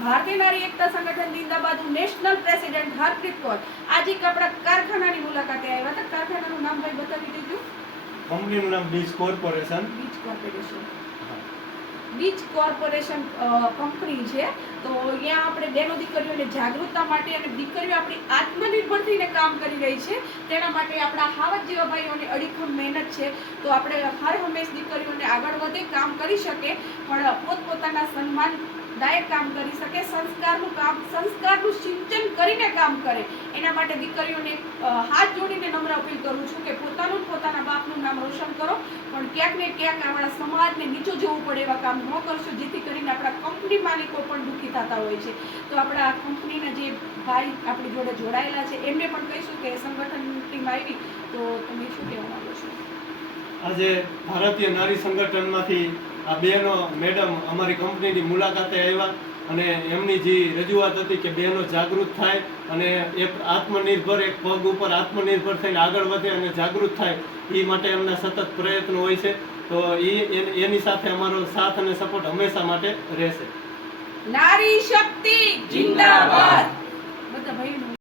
ભારતીય નારી એકતા સંગઠન जिंदाबाद નેશનલ પ્રેસિડેન્ટ હરપ્રીત કૌર આજે આપણા કારખાનાની મુલાકાતે આવ્યા હતા। કારખાનાનું નામ ભાઈ બતાવી દીધું। કંપનીનું નામ beach corporation. Beach corporation company છે। તો અહીંયા આપણે બેનો દીકરીઓને જાગૃતતા માટે અને દીકરીઓ આપણી આત્મનિર્ભર થઈને કામ કરી રહી છે તેના માટે આપણા હાવજ જેવા ભાઈઓની અડીખમ મહેનત છે। તો આપણે હર હંમેશ દીકરીઓને આગળ વધે કામ કરી શકે પણ પોતપોતાના સન્માનદાયક કામ કરી શકે, સંસ્કારનું સિંચન કરીને કામ કરે। એના માટે દીકરીઓને હાથ જોડીને નમ્ર અપીલ કરું છું કે પોતાના બાપનું નામ રોશન કરો પણ ક્યાંક ને ક્યાંક આપણા સમાજને નીચો જોવું પડે એવા કામ ન કરશો જેથી કરીને આપણા કંપની માલિકો પણ દુઃખી થતા હોય છે। તો આપણા કંપનીના જે ભાઈ આપણી જોડે જોડાયેલા છે એમને પણ કહીશું કે સંગઠન ટીમ આવી તો તમે શું કહેવા માંગો છો? આજે ભારતીય નારી સંગઠનમાંથી આ બહેનો મેડમ અમારી કંપનીની મુલાકાતે આવ્યા અને એમની જે રજૂઆત હતી કે બહેનો જાગૃત થાય અને એક આત્મનિર્ભર એક પગ ઉપર આત્મનિર્ભર થઈને આગળ વધે અને જાગૃત થાય એ માટે એમના સતત પ્રયત્નો હોય છે। તો એની સાથે અમારો સાથ અને સપોર્ટ હંમેશા માટે રહેશે। નારી શક્તિ જિંદાબાદ। બધા ભાઈઓ